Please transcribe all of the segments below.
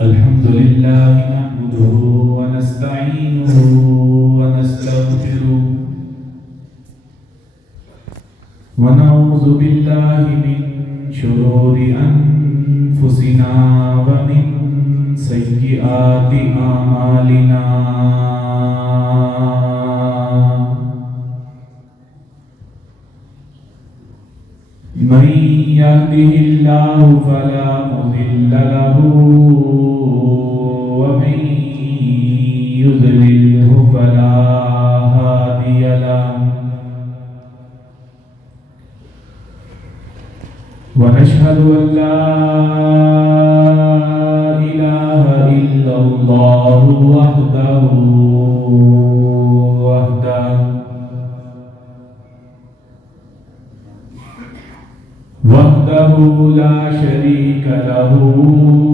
الحمد لله نحمده ونستعينه ونستغفره ونعوذ بالله من شرور أنفسنا ومن سيئات أعمالنا من يهده الله فلا مضل له ومن يضلله فلا هادي له ونشهد أن لا إله إلا الله وحده لا شريك له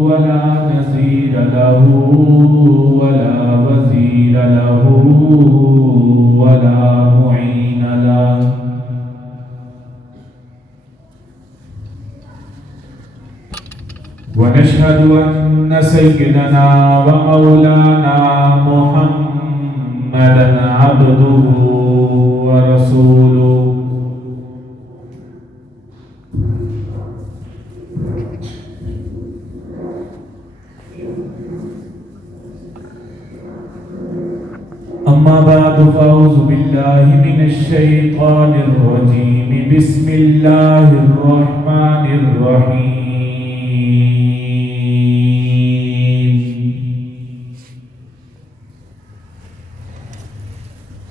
ولا نظير له ولا وزير له ولا معين له ونشهد أن سيدنا ومولانا محمدا عبده ورسوله أما بعد فأعوذ بالله من الشيطان الرجيم بسم الله الرحمن الرحيم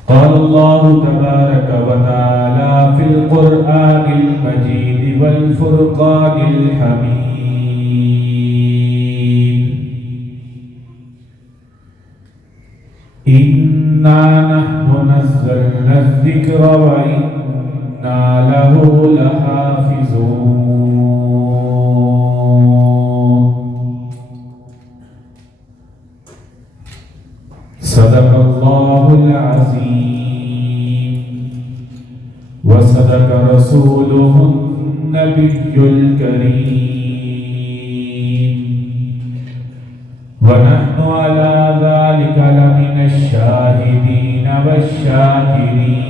قال الله تبارك وتعالى في القرآن المجيد والفرقان الحميد إنا نحن نزلنا الذكر وإنا له لحافظون صدق الله العظيم وصدق رسوله النبي الكريم ونحن على ذلك لمن الشاهدين والشاكرين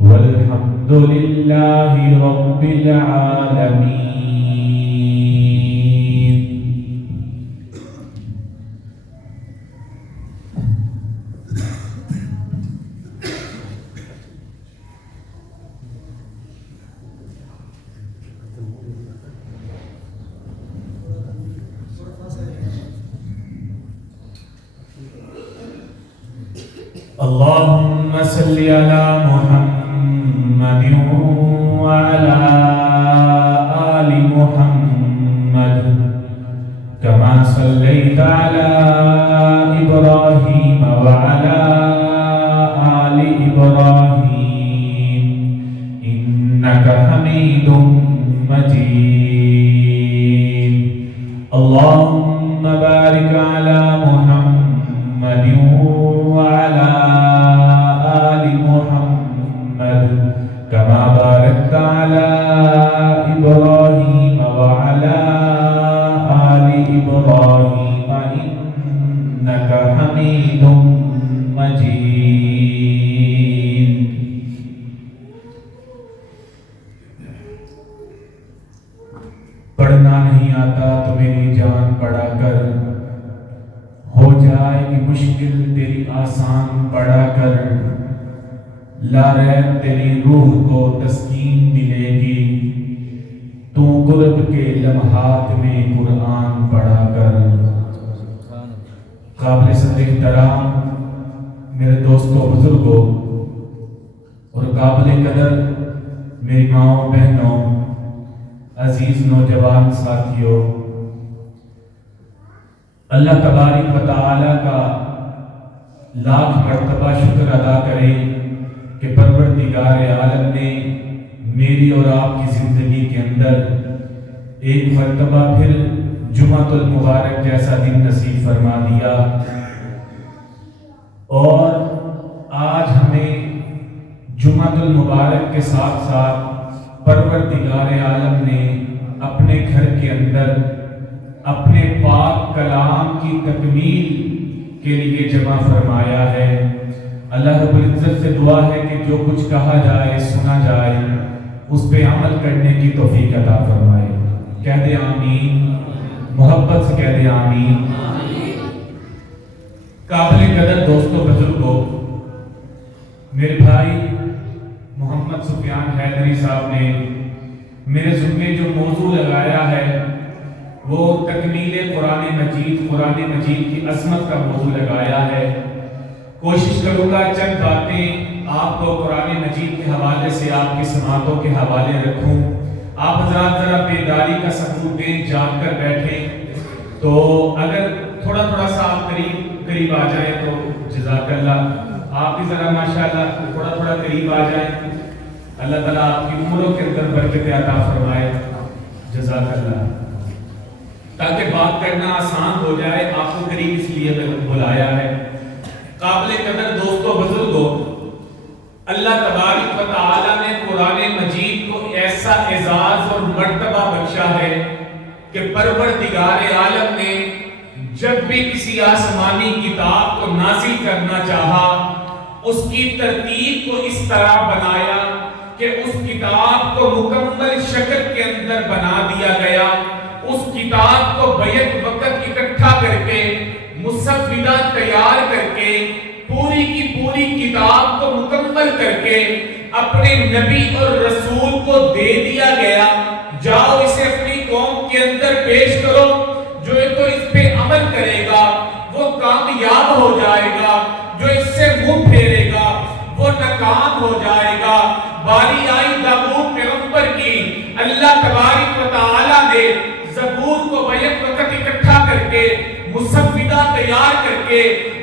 والحمد لله رب العالمين اللهم صل على محمد وعلى آل محمد كما صليت على إبراهيم وعلى آل إبراهيم إنك حميد مجيد اللهم بارك على محمد وعلى آل محمد كما باركت على إبراهيم وعلى آل إبراهيم إنك حميد مجيد پڑھنا نہیں آتا تو میری جان پڑھا کر ہو جائے گی مشکل تیری آسان پڑھا کر لا ریب تیری روح کو تسکین ملے گی تو غرب کے لمحات میں قرآن پڑھا کر قابل صد احترام میرے دوستوں بزرگوں اور قابل قدر میری ماؤں بہنوں عزیز نوجوان ساتھیوں اللہ تبارک و تعالی کا لاکھ مرتبہ شکر ادا کرے کہ پروردگار عالم نے میری اور آپ کی زندگی کے اندر ایک مرتبہ پھر جمعۃ المبارک جیسا دن نصیب فرما دیا اور آج ہمیں جمعۃ المبارک کے ساتھ ساتھ پرور پروردگار عالم نے اپنے گھر کے اندر اپنے پاک کلام کی تکمیل کے لیے جمع فرمایا ہے۔ اللہ رب العزت سے دعا ہے کہ جو کچھ کہا جائے سنا جائے اس پہ عمل کرنے کی توفیق عطا فرمائے۔ کہہ دے آمین، محبت سے کہہ دے آمین۔ قابل قدر دوستو بزرگوں، میرے بھائی محمد سفیان حیدری صاحب نے میرے ذمے جو موضوع لگایا ہے وہ تکمیل قرآن مجید کی عظمت کا موضوع لگایا ہے۔ کوشش کروں گا چند باتیں آپ کو قرآن مجید کے حوالے سے آپ کی سماعتوں کے حوالے رکھوں۔ آپ حضرات ذرا بیداری کا ثبوت دیں، جاگ کر بیٹھیں، تو اگر تھوڑا سا آپ قریب آ جائیں تو جزاک اللہ، آپ بھی ذرا ماشاءاللہ تھوڑا قریب آ جائیں، اللہ تعالیٰ آپ کی عمروں کے اندر برکت عطا فرمائے، جزاک اللہ۔ تاکہ بات کرنا آسان ہو جائے، آپ کو قریب اس لیے بلایا ہے۔ قابل قدر دوستو بزرگوں، اللہ تبارک و تعالی نے قرآن مجید کو ایسا اعزاز اور مرتبہ بخشا ہے کہ پروردگار عالم نے جب بھی کسی آسمانی کتاب کو نازل کرنا چاہا اس کی ترتیب کو اس طرح بنایا کہ اس کتاب کو مکمل شکل کے اندر بنا دیا گیا۔ اس کتاب کو بیک وقت اکٹھا کر کے مسودہ تیار کر کے پوری کی پوری کتاب کو مکمل کر کے اپنے نبی اور رسول کو دے دیا گیا، جاؤ اسے اپنی قوم کے اندر پیش کرو، جو تو اس پہ عمل کرے گا وہ کامیاب ہو جائے گا، جو اس سے منہ پھیرے گا وہ ناکام ہو جائے گا۔ باری آئی داؤد پیغمبر کی، اللہ تبارک و تعالی نے زبور کو بیک وقت اکٹھا کر کے مسودہ تیار کر کے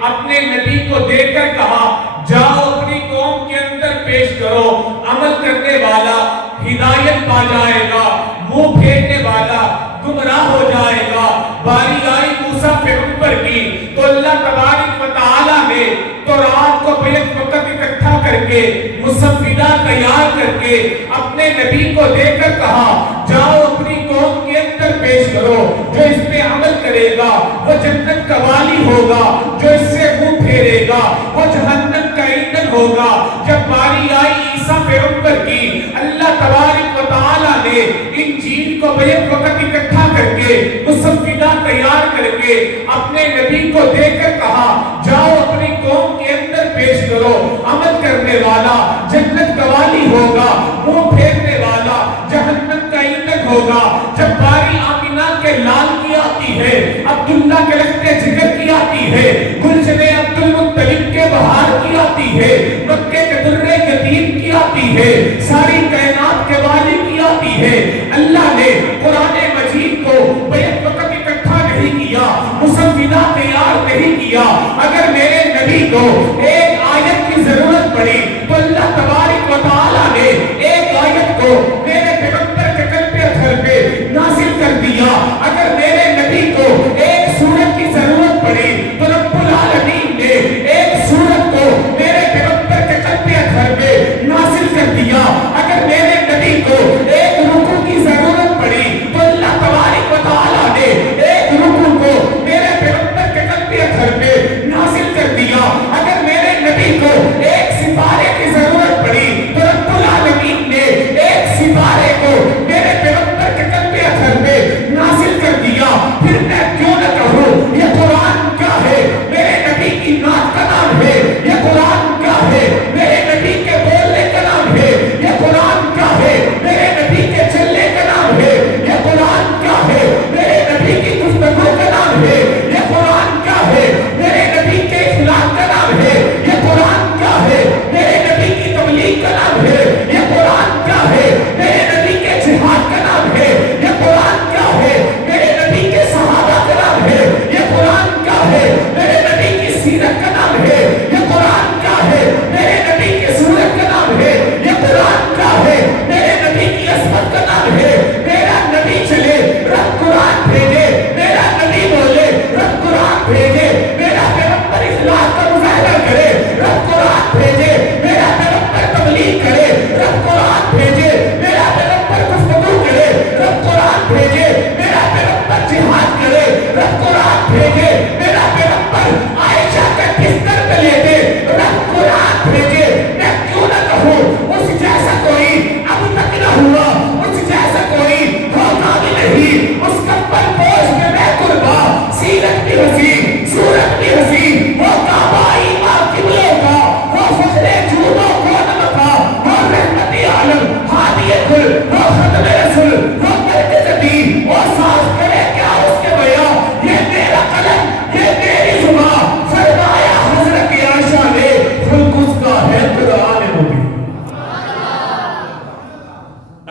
اپنے نبی کو دے کر کہا جاؤ اپنی قوم کے اندر پیش کرو، عمل کرنے والا ہدایت پا جائے گا، منہ پھیرنے والا گمراہ ہو جائے گا۔ باری آئی موسیٰ پیغمبر کی تو اللہ تبارک و تعالی نے قرآن کو بیک وقت اکٹھا کر کے مسودہ تیار کر کے اپنے نبی کو دے کر کہا جاؤ اپنی قوم کے اندر پیش کرو، جو اس پہ عمل کرے گا وہ جنت کا والی ہوگا، جو اس سے منہ پھیرے گا وہ جہنم کا ایندھن ہوگا۔ جب باری آئی عیسیٰ پیغمبر کی، اللہ تبارک و تعالی نے انجیل کو بیک وقت اکٹھا کر کے مسودہ تیار کر کے اپنے نبی کو دے کر کہا جاؤ اپنی قوم کے اندر پیش کرو، عمل کرنے والا جنت کا والی ہوگا، منہ پھیرنے والا جہنم کا ایندھن ہوگا۔ جب باری آمینہ کے لال کی آتی ہے، عبداللہ کے لختے جگر کی آتی ہے، گلشن عبد المطلب کے بہار کی آتی ہے، مکے کے درے یتیم کی آتی ہے، ساری کائنات کے والی کی آتی ہے، اللہ نے قرآن مجید کو بیک وقت اکٹھا نہیں کیا، مسودہ تیار نہیں کیا۔ اگر میرے نبی کو ایک آیت کی ضرورت پڑی تو اللہ تبارک و تعالی نے ایک آیت کو میرے پیغمبر کے قلب اطہر پہ نازل کر دیا۔ اگر میرے نبی کو ایک سورت کی ضرورت پڑی تو رب العالمین نے ایک سورت کو میرے پیغمبر کے قلب اطہر پہ نازل کر دیا۔ اگر میرے نبی کو ایک رکوع کی ضرورت پڑی تو اللہ تبارک و تعالی نے ایک رکوع کو میرے پیغمبر کے قلب اطہر پہ نازل کر دیا۔ اگر میرے نبی کو ایک سپارے کی ضرورت پڑی تو رب العالمین نے ایک سپارے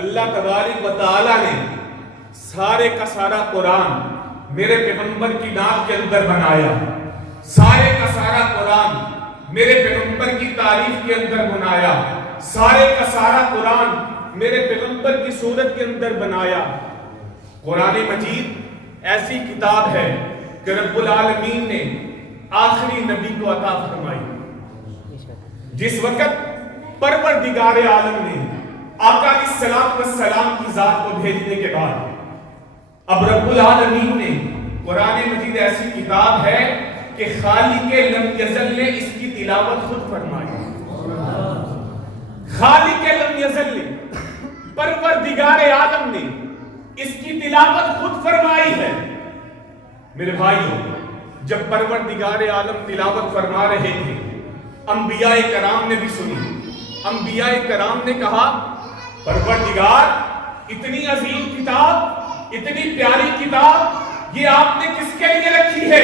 اللہ تبارک و تعالی نے سارے کا سارا قرآن میرے پیغمبر کی ناک کے اندر بنایا، سارے کا سارا قرآن میرے پیغمبر کی تعریف کے اندر بنایا، سارے کا سارا قرآن میرے پیغمبر کی صورت کے اندر بنایا۔ قرآن مجید ایسی کتاب ہے کہ رب العالمین نے آخری نبی کو عطا فرمائی۔ جس وقت پروردگار عالم نے آقا علیہ السلام کی ذات کو بھیجنے کے بعد اب رب العالمین نے قرآن مجید ایسی کتاب ہے کہ خالق لم یزل نے اس کی تلاوت خود فرمائی۔ خالق لم یزل نے، پروردگار عالم نے اس کی تلاوت خود فرمائی ہے۔ میرے بھائیو، جب پروردگار عالم تلاوت فرما رہے تھے، انبیاء کرام نے بھی سنی۔ انبیاء کرام نے کہا پروردگار اتنی عظیم کتاب، اتنی پیاری کتاب یہ آپ نے کس کے لیے رکھی ہے؟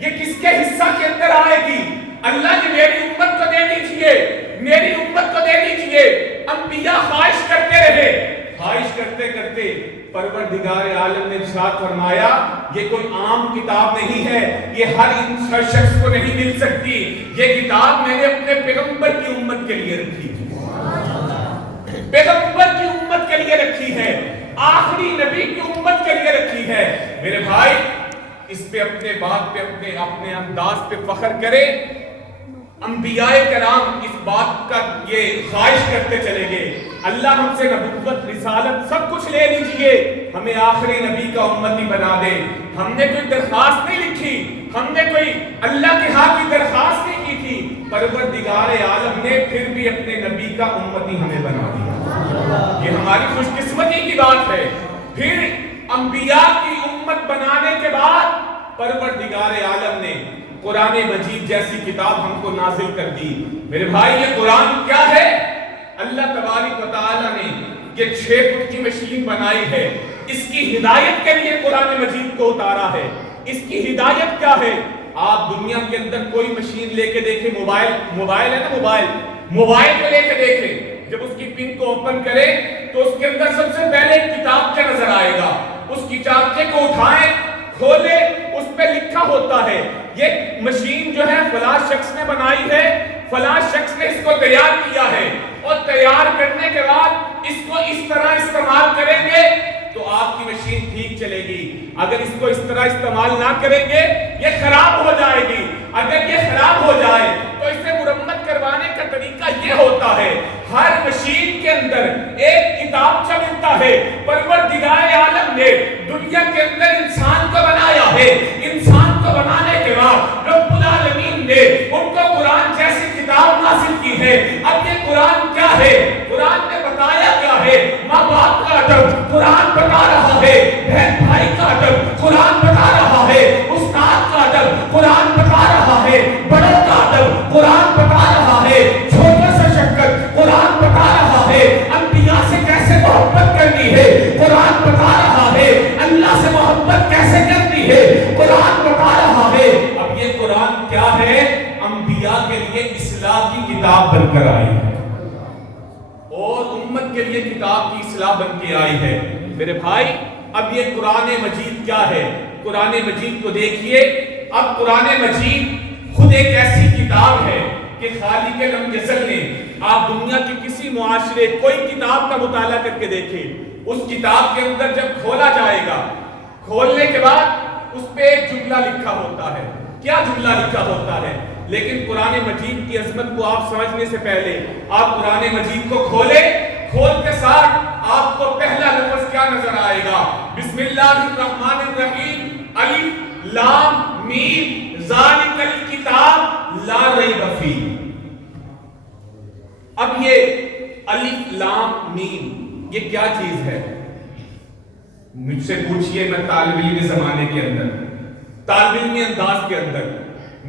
یہ کس کے حصہ کے اندر آئے گی؟ اللہ نے میری امت کو دے دیجئے، میری امت کو دے دیجئے۔ انبیاء خواہش کرتے رہے، خواہش کرتے کرتے پروردگار عالم نے ارشاد فرمایا یہ کوئی عام کتاب نہیں ہے، یہ ہر شخص کو نہیں مل سکتی، یہ کتاب میں نے اپنے پیغمبر کی امت کے لیے رکھی ہے، پیغمبر کی امت کے لیے رکھی ہے، آخری نبی کی امت کے لیے رکھی ہے۔ میرے بھائی، اس پہ اپنے بات پہ اپنے انداز پہ فخر کرے۔ انبیاء کرام اس بات کا یہ خواہش کرتے چلے گئے اللہ ہم سے نبوت، رسالت سب کچھ لے لیجئے، ہمیں آخری نبی کا امتی بنا دے۔ ہم نے کوئی درخواست نہیں لکھی، ہم نے کوئی اللہ کے ہاں کی درخواست نہیں کی تھی، پروردگار عالم نے پھر بھی اپنے نبی کا امتی ہمیں بنا دیا۔ یہ ہماری خوش قسمتی کی بات ہے۔ پھر انبیاء کی امت بنانے کے بعد پروردگار عالم نے قرآن مجید جیسی کتاب ہم کو نازل کر دی۔ میرے بھائی، یہ قرآن کیا ہے؟ اللہ تبارک و تعالی نے یہ 6 فٹ کی مشین بنائی ہے، اس کی ہدایت کے لیے قرآن مجید کو اتارا ہے۔ اس کی ہدایت کیا ہے؟ آپ دنیا کے اندر کوئی مشین لے کے دیکھیں، موبائل ہے نا، موبائل کو لے کے دیکھیں، جب اس کی پن کو اوپن کریں تو اس کے اندر سب سے پہلے ایک کتاب کا نظر آئے گا۔ اس کتابچے کو اٹھائیں، کھولے، اس پہ لکھا ہوتا ہے یہ مشین جو ہے فلاں شخص نے بنائی ہے، فلاں شخص نے اس کو تیار کیا ہے، اور تیار کرنے کے بعد اس کو اس طرح استعمال کریں گے تو آپ کی مشین ٹھیک چلے گی۔ اگر اس کو اس طرح استعمال نہ کریں گے یہ خراب ہو جائے گی۔ اگر یہ خراب ہو جائے تو اسے مرمت کروانے کا طریقہ یہ ہوتا ہے، ہر مشین کے اندر ایک کتابچہ ملتا ہے۔ پروردگار عالم نے دنیا کے اندر انسان کو بنایا ہے، انسان کو بنانے کے بعد رب العالمین نے ان کو قرآن جیسی کتاب نازل کی ہے۔ اب یہ قرآن کیا ہے؟ قرآن نے بتایا کیا ہے؟ ماں باپ کا ادب قرآن بتا رہا ہے، بہن بھائی کا ادب قرآن بتا رہا ہے، استاد کا ادب قرآن بتا رہا ہے، بڑوں کا ادب قرآن بتا رہا ہے، چھوٹے سے شفقت قرآن بتا رہا ہے، انبیاء سے کیسے محبت کرنی ہے قرآن بتا رہا ہے، اللہ سے محبت کیسے کرنی ہے قرآن بتا رہا ہے۔ اب یہ قرآن کیا ہے؟ انبیاء کے لیے اصلاح کی کتاب بن کر آئی ہے، اور امت کے لیے کتاب کی اصلاح بن کے آئی ہے۔ میرے بھائی، اب یہ قرآن مجید کیا ہے؟ قرآن مجید کو دیکھیے۔ اب قرآن مجید خود ایک ایسی کتاب ہے کہ خالق لم یزل نے، آپ دنیا کے کسی معاشرے کوئی کتاب کا مطالعہ کر کے دیکھیں، اس کتاب کے اندر جب کھولا جائے گا، کھولنے کے بعد اس پہ ایک جملہ لکھا ہوتا ہے۔ کیا جملہ لکھا ہوتا ہے؟ لیکن قرآن مجید کی عظمت کو آپ سمجھنے سے پہلے آپ قرآن مجید کو کھولیں، کھولتے ساتھ آپ کو پہلا لفظ کیا نظر آئے گا؟ بسم اللہ الرحمن الرحیم، الف لام میم، ذالک الکتاب لا ریب فیہ۔ اب یہ الف لام میم یہ کیا چیز ہے؟ مجھ سے پوچھئے، میں طالب علم زمانے کے اندر، طالب علمی انداز کے اندر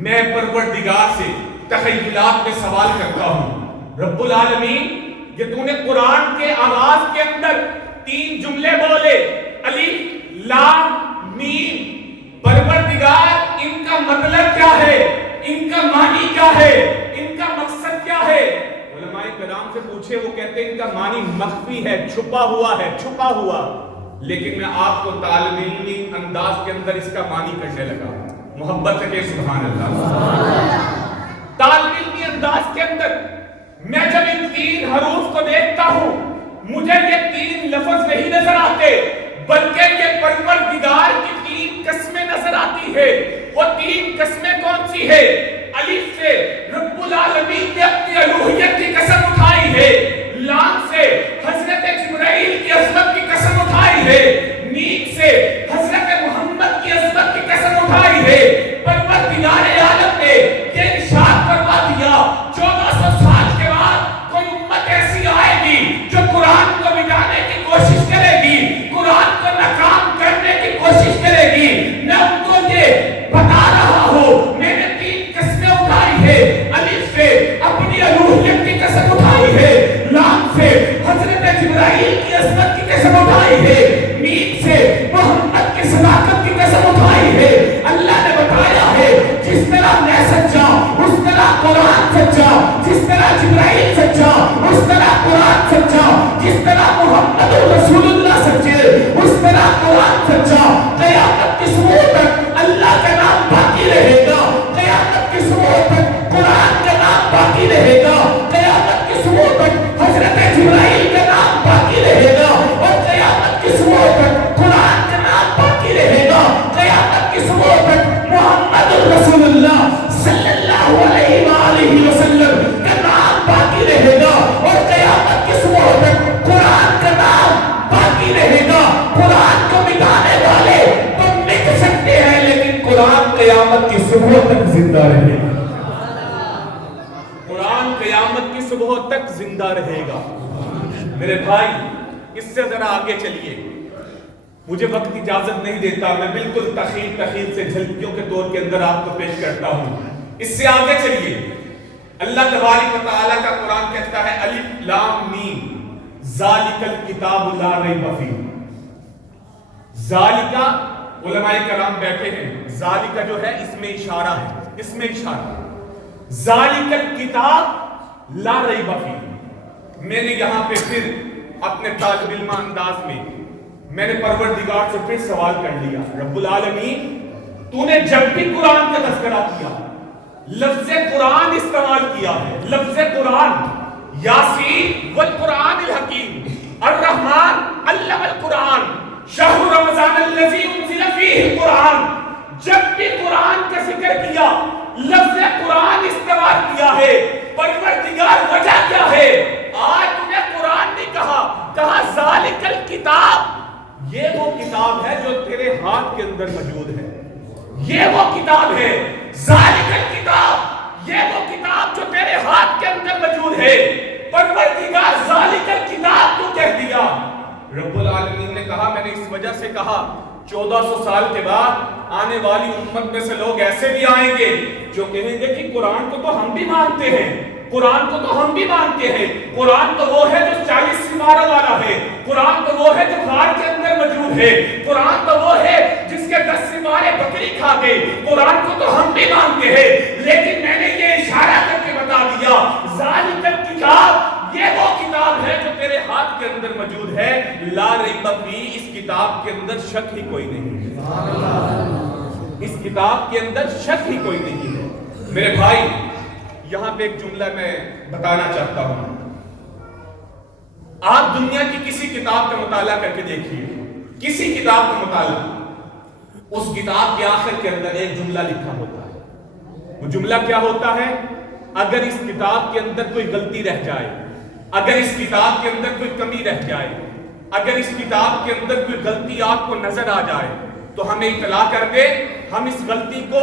میں پروردگار سے تخیلات میں سوال کرتا ہوں، رب العالمین یہ تو نے قرآن کے آغاز کے اندر 3 جملے بولے، الف لام میم، پروردگار ان کا مطلب کیا ہے؟ ان کا معنی کیا ہے؟ ان کا مقصد کیا ہے؟ علماء کرام سے پوچھے وہ کہتے ہیں ان کا معنی مخفی ہے، چھپا ہوا ہے، چھپا ہوا. لیکن میں آپ کو طالب علمی انداز کے اندر اس کا معنی کرنے لگا. محبت سے کہ سبحان اللہ. طالب علمی انداز کے اندر میں جب ان 3 حروف کو دیکھتا ہوں مجھے یہ 3 لفظ نہیں نظر آتے بلکہ یہ پروردگار کی 3 قسمیں نظر آتی ہے. وہ 3 قسمیں کون سی ہے؟ الف سے رب العالمین نے اپنی الوہیت کی قسم اٹھائی ہے. لام سے حضرت جبرائیل کی عظمت کی قسم اٹھائی ہے. میم سے حضرت محمد کی عظمت کی قسم اٹھائی ہے. پروردگار عالم نے یہ ارشاد فرما دیا 1400 سال کے بعد کوئی امت ایسی آئے گی جو قرآن کو مٹانے کی کوشش کرے گی، قرآن کو ناکام کرنے کی کوشش کرے گی. میں ان کو یہ بتا رہا ہوں میں نے 3 قسمیں اٹھائی ہے. الف سے اپنی الوہیت کی قسم اٹھائی ہے. لام سے حضرت جبرائیل کی عظمت کی قسم اٹھائی ہے. میم سے محمد کی صداقت کی قسم اٹھائی ہے. اللہ نے بتایا ہے جس طرح میں سچا اس طرح قرآن سچا، جس طرح جبرائیل سچا اس طرح قرآن سچا، جس طرح محمد رسول اللہ سچے اس طرح قرآن سچا. قیامت کی صبح تک اللہ کا نام باقی رہے گا. قیامت کی صبح تک قرآن کا نام باقی رہے گا. قیامت کی صبح تک حضرت جبرائیل کا نام باقی رہے گا. اور قیامت کی صبح تک قرآن کا نام باقی رہے گا. قیامت کی صبح تک محمد رسول اللہ صلی اللہ علیہ وآلہ وسلم کا نام باقی رہے گا. اور قیامت کی صبح تک قرآن کا نام باقی رہے گا. قرآن کو مٹانے والے تو مٹ سکتے ہیں لیکن قرآن قیامت کی صبح تک زندہ رہے گا. قرآن قیامت کی صبح تک زندہ رہے گا. میرے بھائی اس سے ذرا آگے چلیے. مجھے وقت اجازت نہیں دیتا، میں بالکل تخیل سے جھلکیوں کے طور کے اندر آپ کو پیش کرتا ہوں. اس سے آگے چلیے. اللہ تبارک و تعالیٰ کا قرآن کہتا ہے الف لام میم ذالک الکتاب لا ریب فیہ. ذالکہ علماء کرام بیٹھے ہیں، ذالکہ جو ہے اس میں اشارہ ہے، اس میں اشارہ. ذالک الکتاب لا ریب فیہ. میں نے یہاں پہ پھر اپنے طالب علم انداز میں نے پروردگار سے پھر سوال کر لیا رب العالمین تو نے جب بھی قرآن کا تذکرہ کیا لفظ قرآن استعمال کیا ہے. لفظ قرآن یاسین والقرآن الحکیم الرحمن علم القرآن شہر رمضان الذی انزل فیہ القرآن. جب بھی قرآن کا ذکر کیا لفظ قرآن استعمال کیا ہے. پروردگار وجہ کیا ہے؟ آج تم نے قرآن نہیں کہا ذالک الکتاب. یہ وہ کتاب ہے جو تیرے ہاتھ کے اندر موجود ہے. یہ وہ کتاب ہے ذالک الکتاب. یہ وہ کتاب جو تیرے ہاتھ کے اندر موجود ہے. پروردگار ذالک الکتاب تو کہہ دیا. رب العالمین نے کہا میں نے اس وجہ سے کہا 1400 سال کے بعد آنے والی امت میں سے لوگ ایسے بھی آئیں گے جو کہیں گے کہ قرآن کو تو ہم بھی مانتے ہیں، قرآن کو تو ہم بھی مانتے ہیں. قرآن تو وہ ہے جو 40 سپاروں والا ہے. قرآن تو وہ ہے جو غار کے اندر موجود ہے. قرآن تو وہ ہے جس کے 10 سپارے بکری کھا گئے. قرآن کو تو ہم بھی مانتے ہیں. لیکن میں نے یہ اشارہ کر کے بتا دیا ذالک الکتاب یہ وہ کتاب ہے جو تیرے ہاتھ کے اندر موجود ہے. لا ریب فیہ. اس کتاب کے اندر شک ہی کوئی نہیں ہے. اس کتاب کے اندر شک ہی کوئی نہیں ہے. میرے بھائی یہاں پہ ایک جملہ میں بتانا چاہتا ہوں. آپ دنیا کی کسی کتاب کا مطالعہ کر کے دیکھیے، کسی کتاب کا مطالعہ، اس کتاب کے آخر کے اندر ایک جملہ لکھا ہوتا ہے. وہ جملہ کیا ہوتا ہے؟ اگر اس کتاب کے اندر کوئی غلطی رہ جائے، اگر اس کتاب کے اندر کوئی کمی رہ جائے، اگر اس کتاب کے اندر کوئی غلطی آپ کو نظر آ جائے تو ہمیں اطلاع کر دے، ہم اس غلطی کو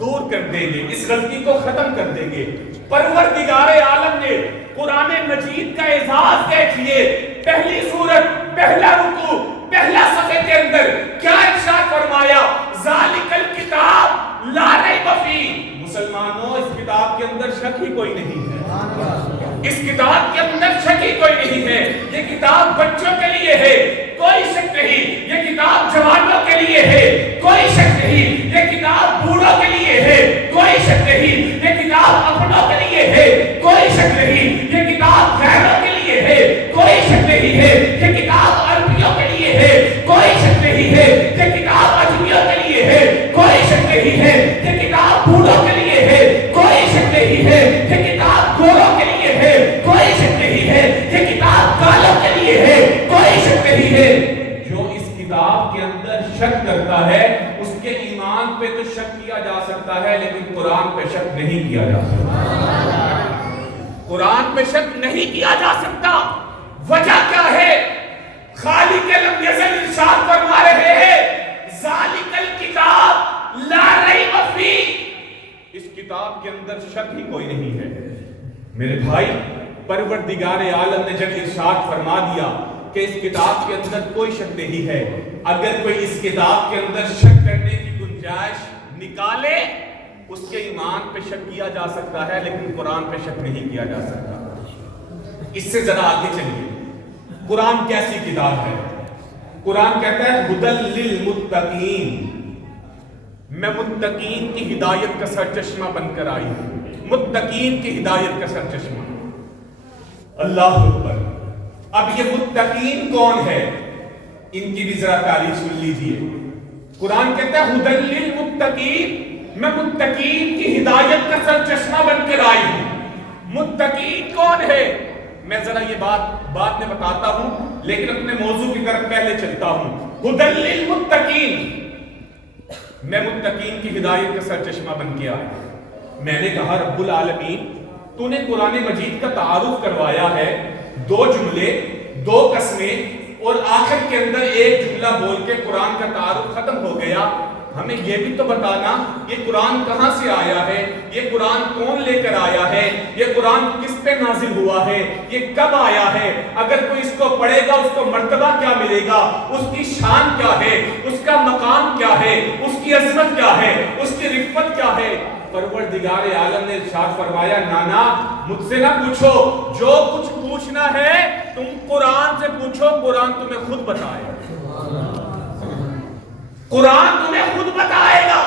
دور کر دیں گے، اس غلطی کو ختم کر دیں گے. پروردگار عالم نے قرآن مجید کا اعزاز دیکھیے. پہلی سورت، پہلا رکوع، پہلا صفحے کے اندر کیا ارشاد فرمایا؟ ذالک الکتاب لا ریب فیہ. مسلمانوں اس کتاب کے اندر شک ہی کوئی نہیں ہے. اس کتاب کے اندر شک ہی کوئی نہیں ہے. یہ کتاب بچوں کے لیے ہے، کوئی شک نہیں. یہ کتاب جوانوں کے لیے ہے، کوئی شک نہیں. یہ کتاب بوڑھوں کے لیے ہے، کوئی شک نہیں. یہ کتاب اپنوں کے لیے ہے، کوئی شک نہیں. یہ کتاب غیروں ہے جو اس کتاب کے اندر شک کرتا ہے اس کے ایمان پہ تو شک کیا جا سکتا ہے لیکن قرآن پہ شک نہیں کیا جا سکتا. قرآن پہ شک نہیں کیا جا سکتا. وجہ کیا ہے؟ خالق لم یزل ارشاد فرما رہے ہیں ذالک الکتاب لا ریب فیہ، اس کتاب کے اندر شک ہی کوئی نہیں ہے. میرے بھائی، پروردگار عالم نے جب ارشاد فرما دیا کہ اس کتاب کے اندر کوئی شک نہیں ہے، اگر کوئی اس کتاب کے اندر شک کرنے کی گنجائش نکالے اس کے ایمان پہ شک کیا جا سکتا ہے لیکن قرآن پہ شک نہیں کیا جا سکتا. اس سے ذرا آگے چلیے. قرآن کیسی کتاب ہے؟ قرآن کہتا ہے ہدی للمتقین، میں متقین کی ہدایت کا سرچشمہ بن کر آئی ہوں. متقین کی ہدایت کا سرچشمہ. اللہ اکبر. اب یہ متقین کون ہے؟ ان کی بھی ذرا تعریف سن لیجئے. قرآن کہتا ہے ہدی للمتقین، میں متقین کی ہدایت کا سرچشمہ بن کر آئی ہوں. متقین کون ہے؟ میں ذرا یہ بات بعد میں بتاتا ہوں لیکن اپنے موضوع کی طرف پہلے چلتا ہوں. ہدی للمتقین، میں متقین کی ہدایت کا سرچشمہ بن کے آیا. میں نے کہا رب العالمین تو نے قرآن مجید کا تعارف کروایا ہے، 2 جملے 2 قسمیں اور آخر کے اندر ایک جملہ بول کے قرآن کا تعارف ختم ہو گیا. ہمیں یہ بھی تو بتانا یہ قرآن کہاں سے آیا ہے، یہ قرآن کون لے کر آیا ہے، یہ قرآن کس پہ نازل ہوا ہے، یہ کب آیا ہے، اگر کوئی اس کو پڑھے گا اس کو مرتبہ کیا ملے گا، اس کی شان کیا ہے، اس کا مقام کیا ہے، اس کی عظمت کیا ہے، اس کی رفت کیا ہے. پروردگار عالم نے ارشاد فرمایا نانا مجھ سے نہ پوچھو، جو کچھ پوچھنا ہے تم قرآن سے پوچھو، قرآن تمہیں خود بتائے گا. قرآن تمہیں خود بتائے گا.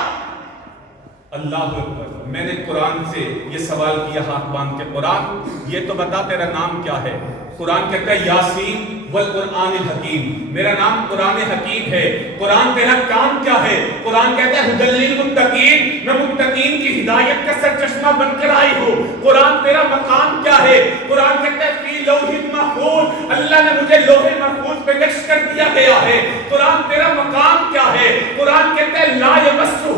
اللہ اکبر. میں نے قرآن سے یہ سوال کیا ہاتھ باندھ کے قرآن یہ تو بتا تیرا نام کیا ہے. قرآن کہتا ہے یاسین والقرآن الحکیم، میرا نام قرآن حکیم ہے. قرآن تیرا کام کیا ہے؟ قرآن کہتا ہے ہدی للمتقین، میں متقین کی ہدایت کا سرچشمہ بن کر آئی ہوں. قرآن تیرا مقام کیا ہے؟ قرآن کہتا ہے فی لوح محفوظ، اللہ نے مجھے لوح محفوظ پہ نقش کر دیا گیا ہے. قرآن تیرا مقام کیا ہے؟ قرآن کہتا ہے لا یمسہ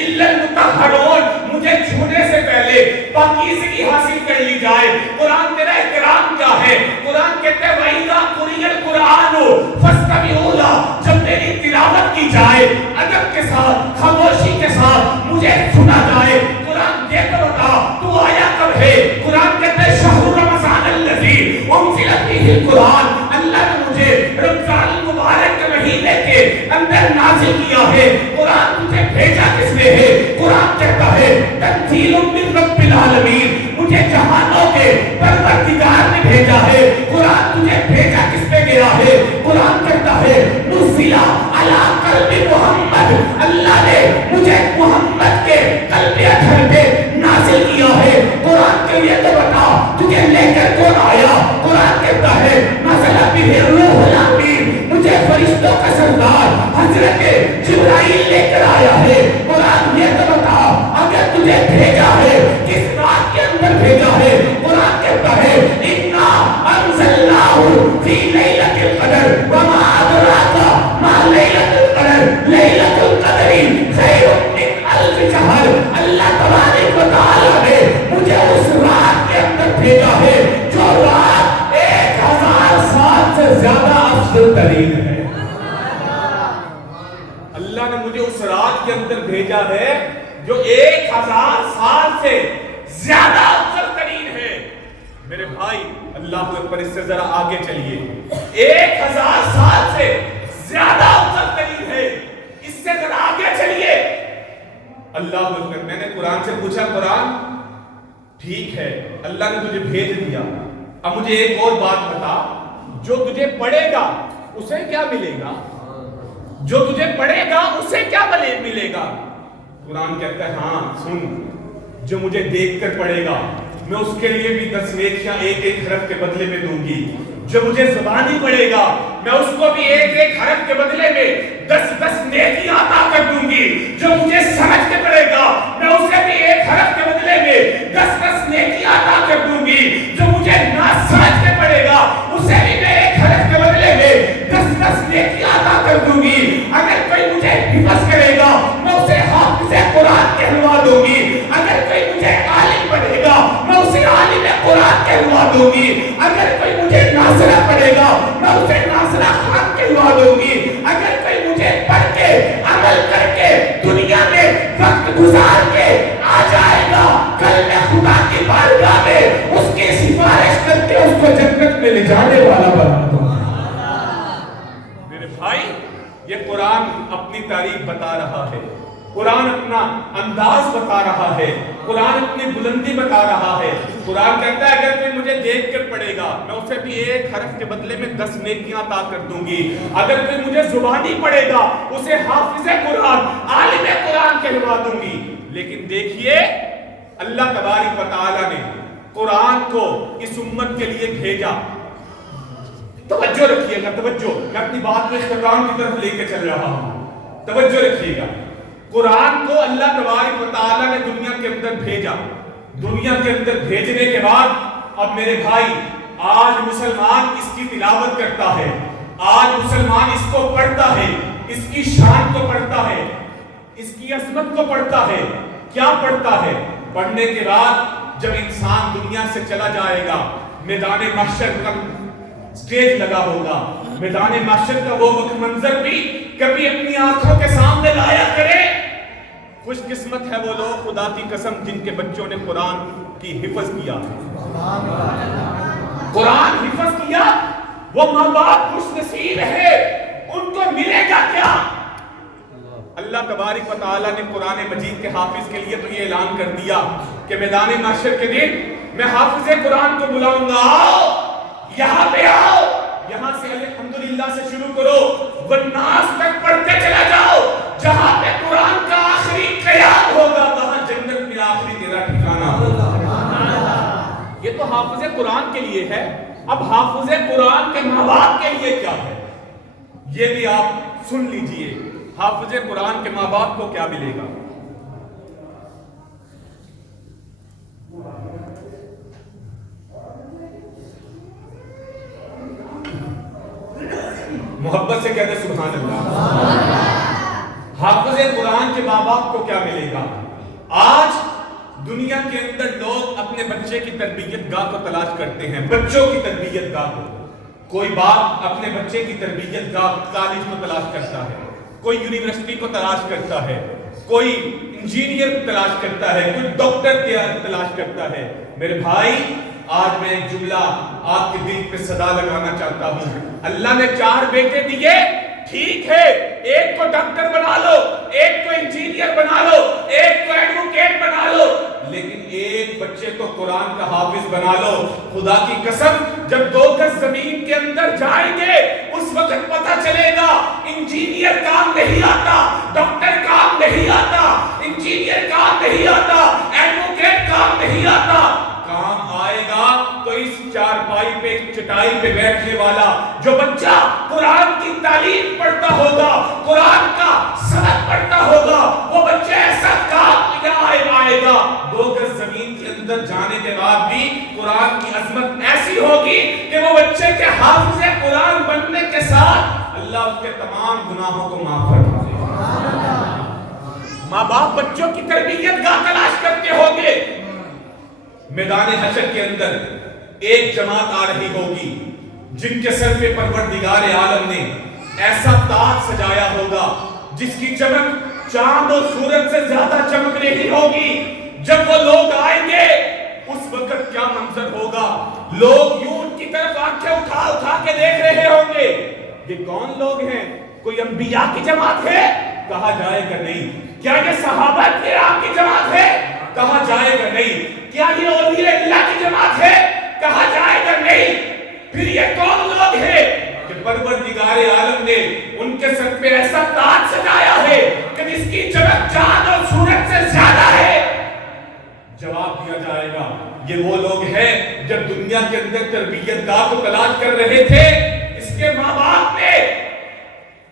الا المطہرون، مجھے چھونے سے پہلے پاکیزگی حاصل کر لی جائے. قرآن تیرا اکرام کیا ہے؟ قرآن کہتا ہے وَإِذَا قُرِئَ الْقُرْآنُ فَاسْتَمِعُوا لَهُ، جب میری تلاوت کی جائے ادب کے ساتھ خاموشی کے ساتھ مجھے سنا جائے. قرآن یہ تو بتا تو آیا کب ہے؟ قرآن کہتا ہے شہر رمضان الذی انزل فیہ القرآن، اللہ نے مجھے رمضان المبارک کے مہینے کے اندر نازل کیا ہے. قرآن تجھے بھیجا کس نے ہے؟ قرآن کہتا ہے تنزیل من رب العالمین، مجھے جہانوں کے پروردگار نے بھیجا ہے. قرآن تجھے بھیجا کس پہ گیا ہے؟ قرآن کہتا ہے نزل علی قلب محمد، اللہ نے مجھے محمد کے قلب اطہر پہ نازل کیا ہے. قرآن کے لیے تو بتا تجھے لے کر کون آیا؟ قرآن کہتا ہے نزل بہ الروح الامین، مجھے فرشتوں کا سردار حضرت جبرائیل لے کر آیا ہے. قرآن یہ تو بتا اگر تجھے بھیجا ہے کس رات کے اندر بھیجا ہے؟ قرآن کہتا ہے انا انزلناہ فی لیلۃ القدر وما ادراک ما لیلۃ القدر، لیلۃ القدر خیر من الف شہر. اللہ تبارک و تعالی نے مجھے اس رات کے اندر بھیجا ہے جو رات 1000 سال سے زیادہ افضل ترین ہے. اللہ نے مجھے اس رات کے اندر بھیجا ہے جو 1000 سال سے زیادہ افضل ترین ہے. میرے بھائی اللہ اکبر. اس سے ذرا آگے چلیے. 1000 سال سے زیادہ افضل ترین ہے. اس سے ذرا آگے چلیے. اللہ اکبر. میں نے قرآن سے پوچھا قرآن ٹھیک ہے اللہ نے تجھے بھیج دیا، اب مجھے ایک اور بات بتا، جو تجھے پڑھے گا اسے کیا ملے گا؟ جو تجھے پڑھے گا اسے کیا ملے گا؟ قرآن کہتا ہے ہاں سن، جو مجھے دیکھ کر پڑھے گا میں اس کے لیے بھی 10 نیکیاں ایک ایک حرف کے بدلے میں دوں گی. جو مجھے زبانی پڑھے گا میں اس کو بھی ایک ایک حرف کے بدلے میں 10 نیکیاں عطا کر دوں گی. جو مجھے سمجھ کے پڑھے گا میں اسے بھی ایک حرف کے بدلے میں 10 نیکیاں عطا کر دوں گی. جو مجھے نہ سمجھ کے پڑھے گا اسے بھی میں ایک حرف کے بدلے میں 10 حوصلہ خان کہلوا دوں گی. اگر کوئی مجھے پڑھ کے عمل کر کے دنیا میں وقت گزار کے آ جائے گا, کل میں خدا کی بارگاہ میں اس کی سفارش کر کے اس کو جنت میں لے جانے والا بنا دوں گا. میرے بھائی, یہ قرآن اپنی تعریف بتا رہا ہے, قرآن اپنا انداز بتا رہا ہے, قرآن اپنی بلندی بتا رہا ہے. قرآن کہتا ہے اگر کوئی مجھے دیکھ کر پڑھے گا میں اسے بھی ایک حرف کے بدلے میں 10 نیکیاں عطا کر دوں گی. اگر کوئی مجھے زبانی پڑھے گا اسے حافظ قرآن, عالم قرآن کہلوا دوں گی. لیکن دیکھیے اللہ تبارک و تعالی نے قرآن کو اس امت کے لیے بھیجا. توجہ رکھیے گا, توجہ, میں اپنی بات میں اختتام کی طرف لے کے چل رہا ہوں, توجہ رکھیے گا. قرآن کو اللہ تبارک و تعالی نے دنیا کے اندر بھیجا. دنیا کے اندر بھیجنے کے بعد اب میرے بھائی آج مسلمان اس کی تلاوت کرتا ہے, آج مسلمان اس کو پڑھتا ہے, اس کی شان کو پڑھتا ہے, اس کی عظمت کو پڑھتا ہے. کیا پڑھتا ہے؟ پڑھنے کے بعد جب انسان دنیا سے چلا جائے گا, میدان محشر کا سٹیج لگا ہوگا, میدان محشر کا وہ وقت منظر بھی کبھی اپنی آنکھوں کے سامنے لایا کرے. خوش قسمت ہے وہ لوگ خدا کی قسم جن کے بچوں نے قرآن کی حفظ کیا, قرآن حفظ کیا. وہ ماں باپ خوش نصیب ہے, ان کو ملے گا کیا؟ اللہ تبارک و تعالیٰ نے قرآن مجید کے حافظ کے لیے تو یہ اعلان کر دیا کہ میدان محشر کے دن میں حافظ قرآن کو بلاؤں گا, آؤ یہاں پہ آؤ, یہاں سے الحمدللہ سے شروع کرو, والناس تک پڑھتے چلا جاؤ. جہاں پہ قرآن کا آخری قیام ہوگا وہاں جنت میں آخری تیرا ٹھکانہ ہوگا. یہ تو حافظ قرآن کے لیے ہے. اب حافظ قرآن کے ماں باپ کے لیے کیا ہے یہ بھی آپ سن لیجئے. حافظ قرآن کے ماں باپ کو کیا ملے گا؟ محبت سے کہتے سبحان اللہ. حافظ قرآن کے ماں باپ کو کیا ملے گا؟ آج دنیا کے اندر لوگ اپنے بچے کی تربیت گاہ کو تلاش کرتے ہیں, بچوں کی تربیت گاہ کو. کوئی باپ اپنے بچے کی تربیت گاہ کالج کو تلاش کرتا ہے, کوئی یونیورسٹی کو تلاش کرتا ہے, کوئی انجینئر کو تلاش کرتا ہے, کوئی ڈاکٹر تلاش کرتا ہے. میرے بھائی آج میں ایک جملہ آپ کے دل پہ صدا لگانا چاہتا ہوں. اللہ نے 4 بیٹے دیے, ٹھیک ہے, ایک کو ڈاکٹر بنا لو, ایک کو انجینئر بنا لو, ایک کو ایڈوکیٹ بنا لو, لیکن ایک بچے کو قرآن کا حافظ بنا لو. خدا کی قسم جب 2 گز زمین کے اندر جائیں گے اس وقت پتہ چلے گا انجینئر کام نہیں آتا, ڈاکٹر کام نہیں آتا, انجینئر کام نہیں آتا, ایڈوکیٹ کام نہیں آتا. کام آئے گا تو اس چارپائی پہ, چٹائی پہ بیٹھنے والا جو بچہ قرآن کی تعلیم پڑھتا ہوگا, قرآن کا سبق پڑھتا ہوگا, وہ بچہ ایسا کام آئے گا 2 گز زمین کے اندر جانے کے بعد بھی قرآن کی عظمت ایسی ہوگی کہ وہ بچے کے حافظ قرآن بننے کے ساتھ اللہ اس کے تمام گناہوں کو معاف فرما دے. ماں باپ بچوں کی تربیت گاہ تلاش کرتے ہوں گے. میدان حشر کے اندر ایک جماعت آ رہی ہوگی جن کے سر پہ پروردگار عالم نے ایسا تاج سجایا ہوگا جس کی چمک چاند اور سورج سے زیادہ چمک رہی ہوگی. جب وہ لوگ آئیں گے اس وقت کیا منظر ہوگا, لوگ یوں ان کی طرف آنکھیں اٹھا کے دیکھ رہے ہوں گے. یہ کون لوگ ہیں؟ کوئی انبیاء کی جماعت ہے؟ کہا جائے گا نہیں. کیا یہ صحابہ کرام کی جماعت ہے؟ کہا جائے گا نہیں. کیا یہ اولیاء اللہ کی جماعت ہے؟ کہا جائے گا نہیں. پھر یہ کون لوگ ہیں کہ پروردگار عالم نے ان کے سر پہ ایسا تاج سجایا ہے کہ جس کی چمک چاند اور سورج سے زیادہ ہے؟ جواب دیا جائے گا یہ وہ لوگ ہیں جب دنیا کے اندر تربیت گاہ کو تلاش کر رہے تھے, اس کے ماں باپ نے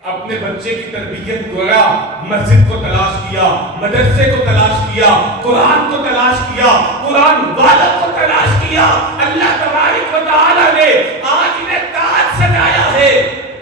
اپنے بچے کی تربیت گویا مسجد کو تلاش کیا, مدرسے کو تلاش کیا, قرآن کو تلاش کیا, قرآن والوں کو تلاش کیا. اللہ تبارک و تعالی نے آج انہیں تاج سجایا ہے.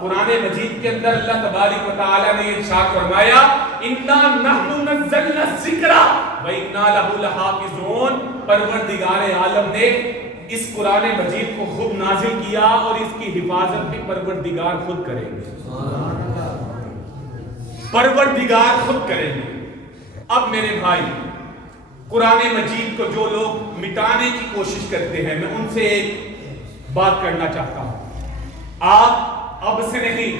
قرآن مجید کے اندر اللہ تبارک و تعالیٰ نے ارشاد فرمایا اِنَّا نَحْنُ نَزَّلْنَا الذِّکْرَ وَإِنَّا لَهُ لَحَافِظُونَ۔ پروردگار عالم نے اس قرآن مجید کو خود نازل کیا اور اس کی حفاظت بھی پروردگار خود کریں گے، پروردگار خود کریں گے۔ اب میرے بھائی، قرآن مجید کو جو لوگ مٹانے کی کوشش کرتے ہیں، میں ان سے ایک بات کرنا چاہتا ہوں۔ آپ اب سے نہیں،